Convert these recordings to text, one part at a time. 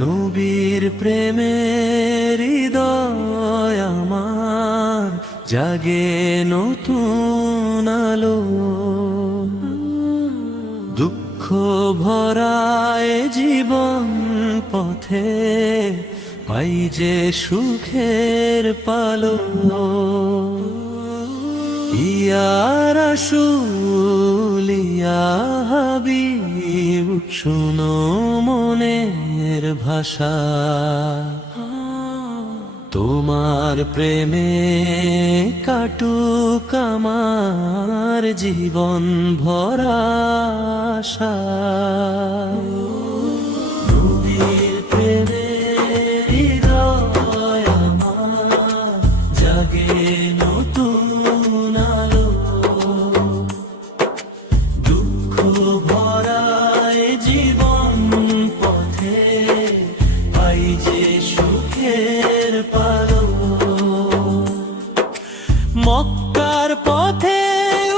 নবীর প্রেমের হৃদয় আমার জাগে নতুন আলো, দুঃখ ভরায় জীবন পথে পাই যে সুখের পালো। ইয়া রাসূল ইয়া হাবিব শুনো মনের ভাষা, তোমার প্রেমে কাটুক আমার জীবন ভরা আশা। নবীর প্রেমে হৃদয় আমার জাগে নতুন আলো, দুঃখ ভরায় জীবন পথে পাই যে সুখের পালো। মক্কার পথে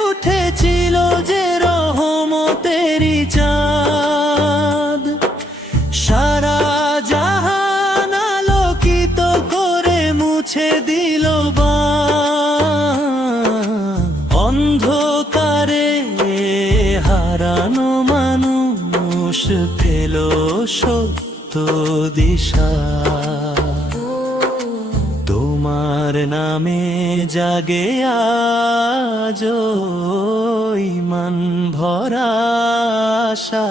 উঠেছিল যে রহমতেরি চাঁদ, সারা জাহান আলোকিত করে মুছে দিল অন্ধকারে হারানো মানুষ পেল সত্য দিশা। তোমার নামে জাগে আজ ঈমান ভরা আশা।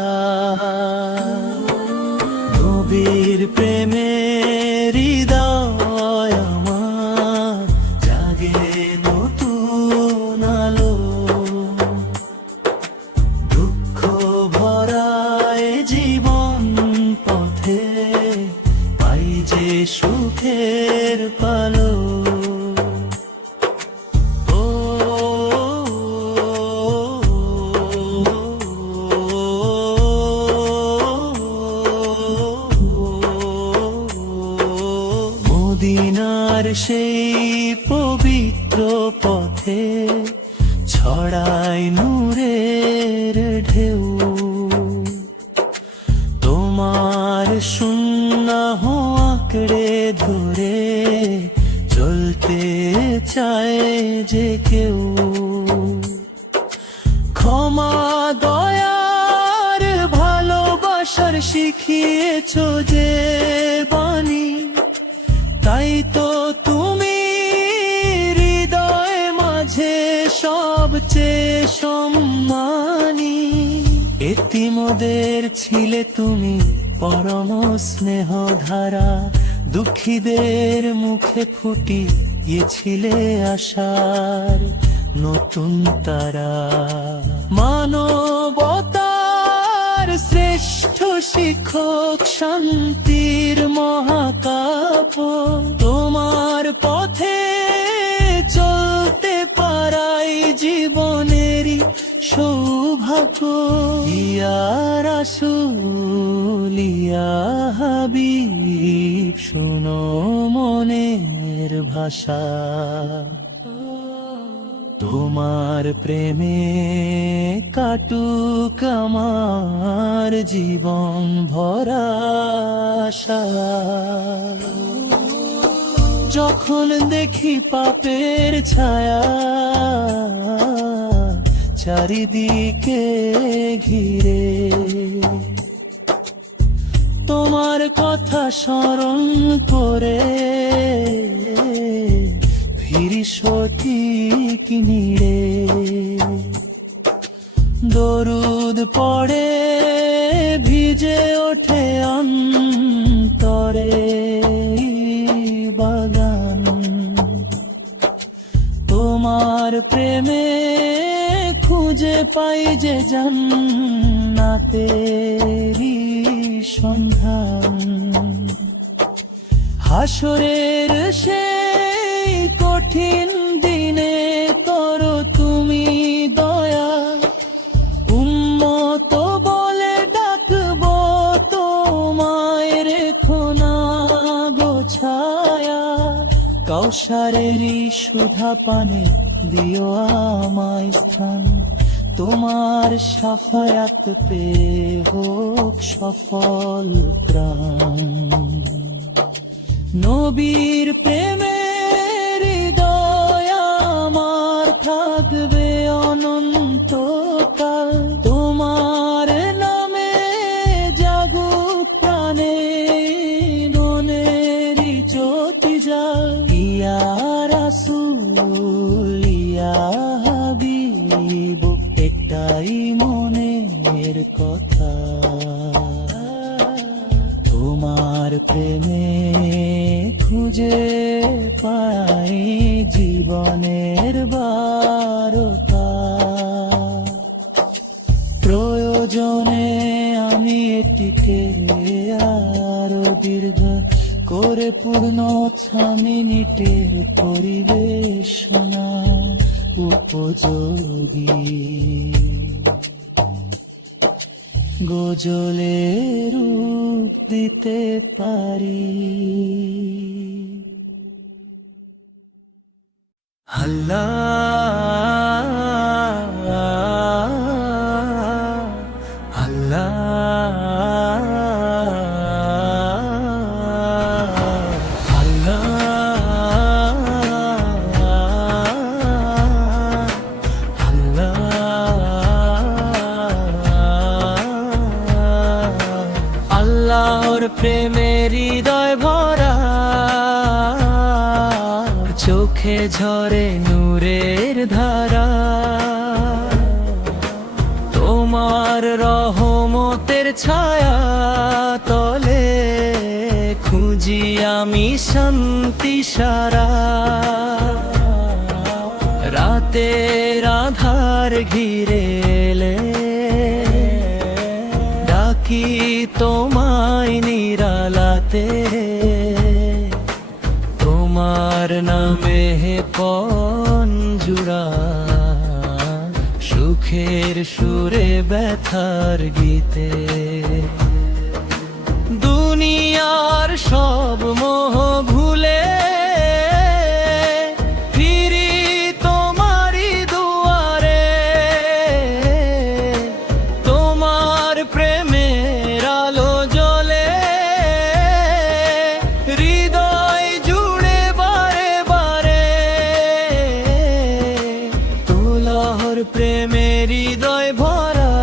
নবীর প্রেমে হৃদয় আমার জাগে নতুন আলো, দুঃখ ভরায় জীবন পথে পাই যে সুখের পালো। মদিনার সেই পবিত্র পথে ছড়ায় নূরের ঢেউ, তোমার সুন্নাহ আঁকড়ে ধরে চলতে চায় যে কেউ। ক্ষমা দয়ার ভালোবাসার শিখিয়েছো যে বাণী, তাই তো তুমি হৃদয় মাঝে সবচেয়ে সম্মানী। এতিমদের ছিলে তুমি পরম স্নেহ ধারা, দুঃখীদের মুখে ফুটিয়েছিলে আশার নতুন তারা। মানবতার শ্রেষ্ঠ শিক্ষক শান্তির মহাকাব্য, তোমার পথে চলতে পারাই জীবনেরই সৌভাগ্য। ইয়া রাসূল ইয়া হাবিব শুনো মনের ভাষা, তোমার প্রেমে কাটুক আমার জীবন ভরা আশা। যখন দেখি পাপের ছায়া চারিদিকে ঘিরে, তোমার কথা স্মরণ করে ফিরি সঠিক নিড়ে। দরুদ পড়ে ভিজে ওঠে অন্তরে বাগান, তোমার প্রেমে খুঁজে পাই যে জান্নাতেরি সন্ধান। হাসরের সেই কঠিন দিনে করো তুমি দয়া, উম্মত বলে ডাকবো তোমায় রেখো না গো ছায়া। কাউসারেরই সুধা পানে দিও আমায় স্থান, তোমার সাফায়াত পেয়ে হোক সফল প্রাণ। নবীর প্রেমের হৃদয় আমার থাকবে অনন্তকাল, তোমার নামে জাগুক প্রাণে মনেরই জ্যোতি জাল। ইয়া রাসূল ইয়া হাবিব, এটাই মনের কথা। তোমার প্রেমে খুঁজে পাই জীবনের বারতা, প্রয়োজনে আমি এটিকে আরো দীর্ঘ করে পূর্ণ 6 মিনিটের পরিবেশনা উপযোগী গজলে রূপ দিতে পারি। আল্লাহ আল্লাহর প্রেমের হৃদয় ভরা, চোখে ঝরে নূরের ধারা। তোমার রহমতের ছায়া তলে খুঁজি আমি শান্তি সারা। রাতের আধার ঘিরে এলে ডাকি তোমায় নিরালাতে, তোমার নামে পঞ্জুরা সুখের সুরে ব্যথার গীতে। দুনিয়ার সব মোহ ভুলে ফিরি তোমারই দুয়ারে, তোমার প্রেমের আলো জ্বলে হৃদয় জুড়ে বারে বারে। তোলাহর প্রেমের হৃদয় ভরা,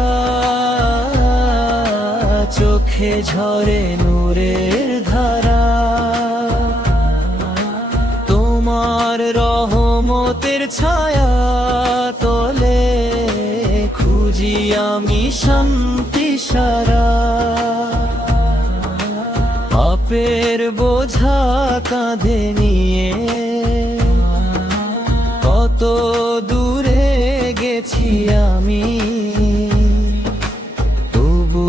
চোখে ঝরে নূরের ধারা। তোমার রহমতের ছায়া তলে খুঁজি আমি শান্তি সারা। পাপের বোঝা কাঁধে নিয়ে কত দূরে গেছি আমি, তবু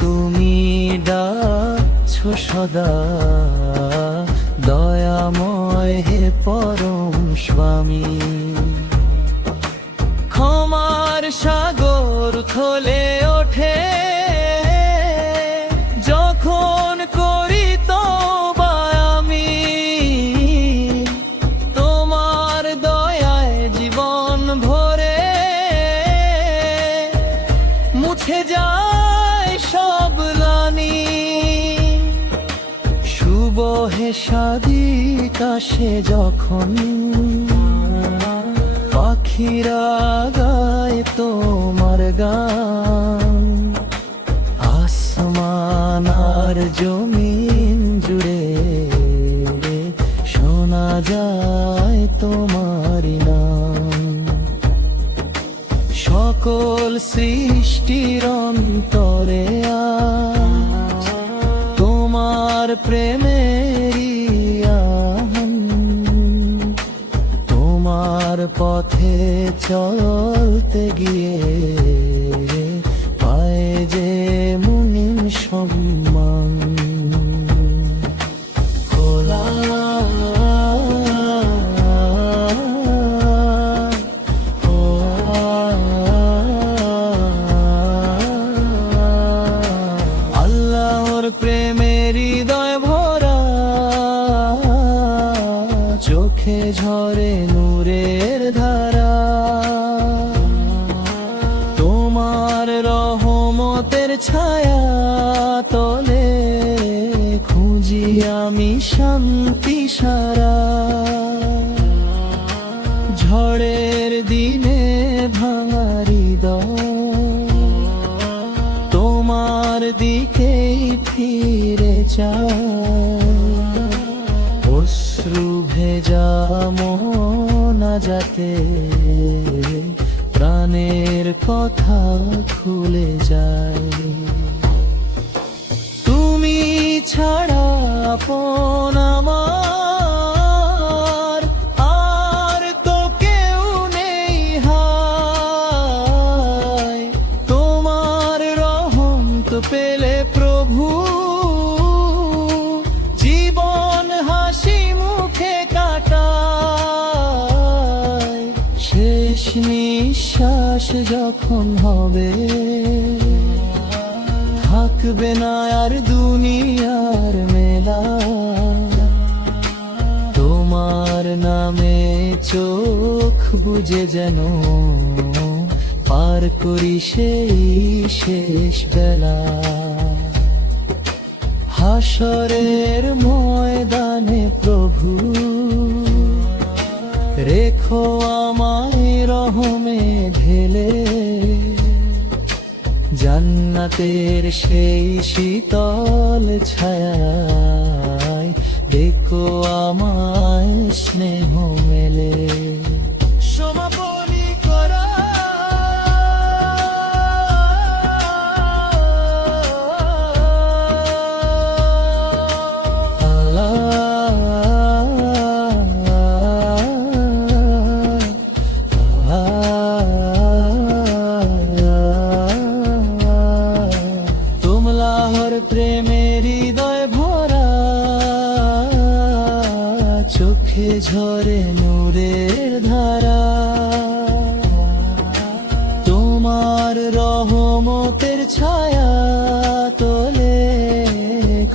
তুমি ডাকছো সদা দয়াময় হে পরম স্বামী। ক্ষমার সাগর থলে ওঠে যখন করি তওবা আমি, তোমার দয়ায় জীবন ভরে মুছে যায় সব গ্লানি। শুভহে সাদিক আসে যখন পাখিরা গায় তোমার গান, আসমান আর জমিন জুড়ে শোনা যায় তোমার নাম। সকল সৃষ্টির অন্তরে আজ তোমার প্রেমেরই আহ্বান। তোমার পথে চলতে গিয়ে পায় যে মুনিম সম্মান। খোলা আল্লাহর প্রেমের হৃদয় ভরা, চোখে চোখে ঝরে নূরের ধারা। তোমার রহমতের ছায়া তলে খুঁজি আমি শান্তি সারা। ঝড়ের দিনে ভাঙা হৃদয় তোমার দিকেই ফিরে চায়। অশ্রু ভেজা মোনা যাতে প্রাণের কথা খুলে যায়। তুমি ছাড়া আপন আমার আর তো কেউ নেই হায়। তোমার রহম তো পেলে প্রভু জীবন হাসি মুখে কাটায়। শেষ নিঃশ্বাস যখন হবে থাকবে না আর দুনিয়ার মেলা। তোমার নামে চোখ বুজে যেন পার করি সেই শেষ বেলা। হাসরের ময়দানে প্রভু রেখো আমায় রহমে ঢেলে। জান্নাতের সেই শীতল ছায়ায় দেখো আমায় স্নেহ মেলে। সমাপনী করা প্রেমের হৃদয় ভরা চোখে ঝরে নূরের ধারা। তোমার রহমতের ছায়া তোলে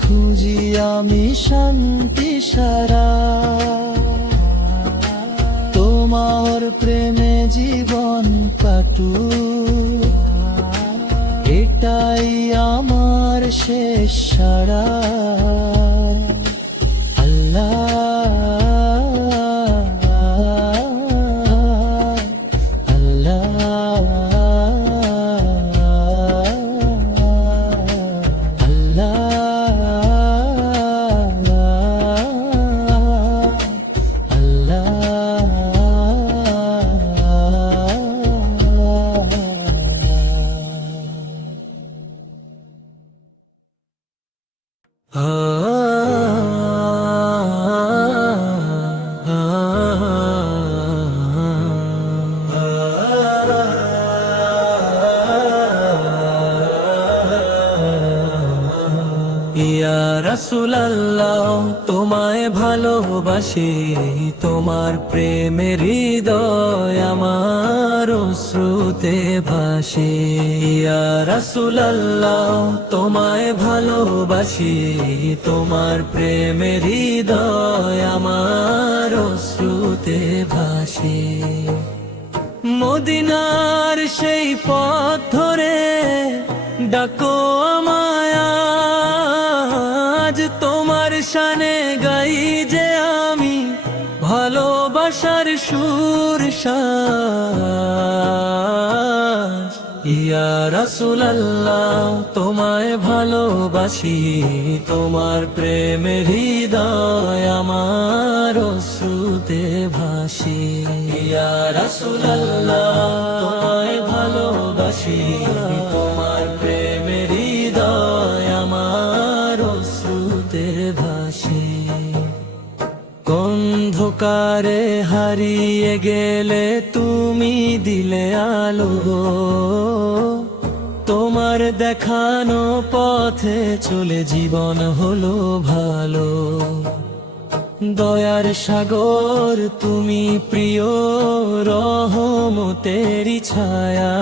খুঁজি আমি শান্তি সারা। তোমার প্রেমে জীবন কাটুক এটাই আমার শেষ সারা। ইয়া রাসূলুল্লাহ তোমায় ভালোবাসি, তোমার প্রেমের হৃদয় আমার অশ্রুতে ভাসে। ইয়া রাসূলুল্লাহ তোমায় ভালোবাসি, তোমার প্রেমের হৃদয় আমার অশ্রুতে ভাসে। মদিনার সেই পথ ধরে ডাকো আমায় আজ, তোমার শানে গাই যে আমি ভালোবাসার সুর সাজ। ইয়া রাসূলুল্লাহ তোমায় ভালোবাসি, তোমার প্রেমের হৃদয় আমার অশ্রুতে ভাসে। ইয়া রাসূলুল্লাহ তোমায় ভালোবাসি, তোমার প্রেমের হৃদয় আমার অশ্রুতে ভাসে। অন্ধকারে হারিয়ে গেলে তুমি দিলে আলো, তোমার দেখানো পথে চলে জীবন হলো ভালো। দয়ার সাগর তুমি প্রিয় রহমতেরি ছায়া,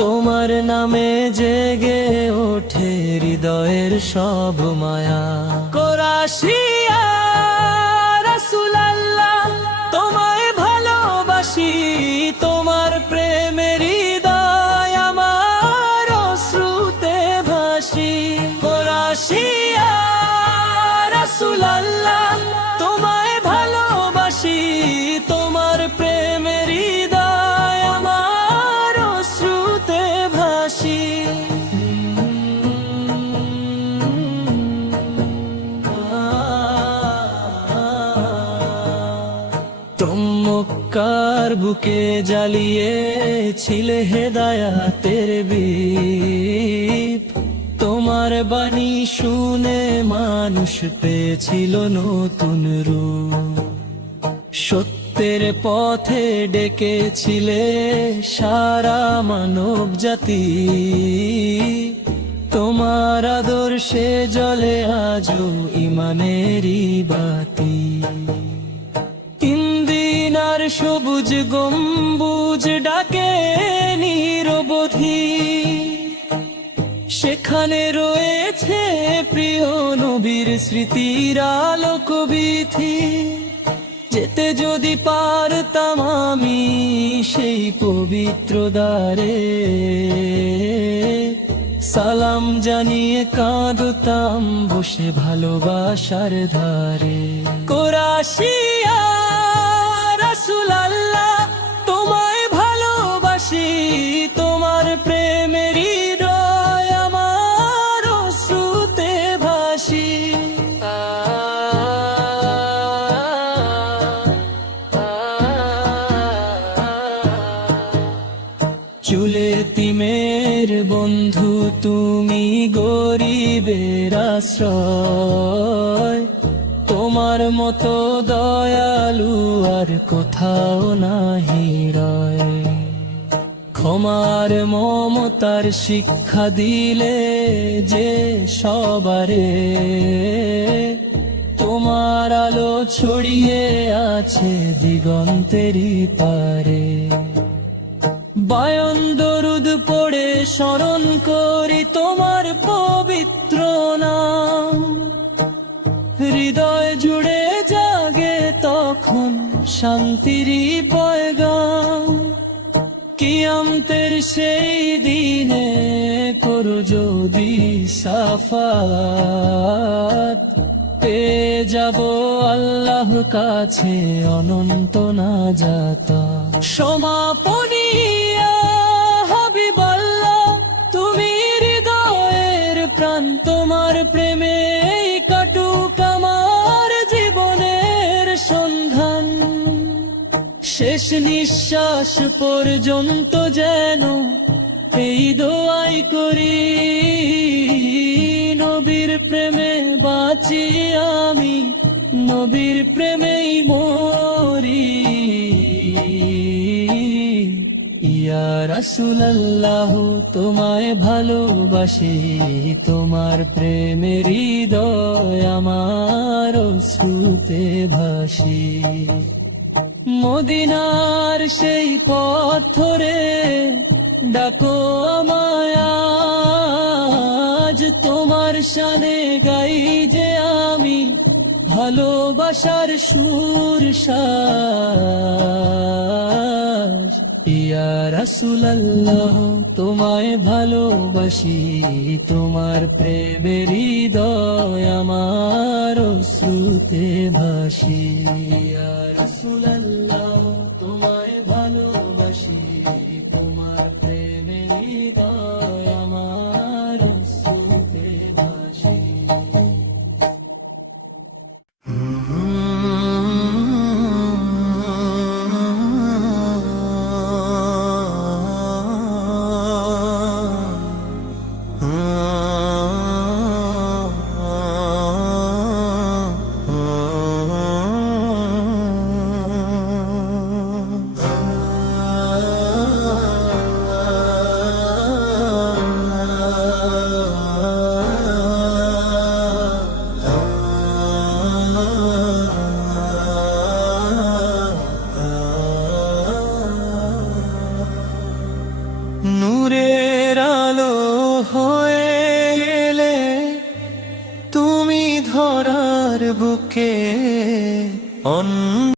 তোমার নামে জেগে ওঠে হৃদয়ের সব মায়া। কোরাশিয়া রাসূলুল্লাহ মক্কার বুকে জ্বালিয়েছিলে হেদায়াতের বীপ। তোমার বাণী শুনে মানুষ পেয়েছিল নতুন রূপ। সত্যের পথে ডেকেছিলে সারা মানব জাতি। তোমার আদর্শে জ্বলে আজও ইমানেরই বাতি। আর সবুজ গম্বুজ ডাকে নিরবধি, সেখানে রয়েছে প্রিয় নবীর স্মৃতির আলোকবীথি। যেতে যদি পারতাম আমি সেই পবিত্র দ্বারে, সালাম জানিয়ে কাঁদতাম বসে ভালোবাসার ধারে। কোরাশিয়া রাসূলুল্লাহ, তোমায় ভালোবাসি, তোমার প্রেমের হৃদয় আমার অশ্রুতে ভাসি। চুলে তিমের বন্ধু তুমি, গরিবের আশ্রয়। তোমার মতো দয়ালু আর কোথাও নাহি রয়। ক্ষমার মমতার শিক্ষা দিলে যে সবারে, তোমার আলো ছড়িয়ে আছে দিগন্তেরই পারে। বায়ন দরুদ পড়ে স্মরণ করি তোমার পবিত্র নাম। হৃদয় জুড়ে জাগে তখন শান্তিরই পয়গাম। কিয়ামতের সেই দিনে করো যদি সাফাত, পেয়ে যাব আল্লাহ কাছে অনন্ত নাজাত। সমাপনী হাবিবাল্লাহ, তুমি হৃদয়ের প্রাণ, তোমার প্রেমে কাটুক আমার জীবনের সন্ধান। শেষ নিঃশ্বাস পর্যন্ত যেন এই দোয়াই করি, নবীর প্রেমে বাঁচি আমি, নবীর প্রেমেই মরি। ইয়া রাসূলুল্লাহ, তোমায় ভালোবাসি, তোমার প্রেমের হৃদয় আমার অশ্রুতে ভাসি। মদিনার সেই পথ ধরে ডাকো আমায় আজ, তোমার শানে গাই যে আমি ভালোবাসার সুর শ্বাস। ইয়া রাসূলুল্লাহ, তোমায় ভালোবাসি, তোমার প্রেমের হৃদয় আমার অশ্রুতে ভাসি। ইয়া রাসূলুল্লাহ।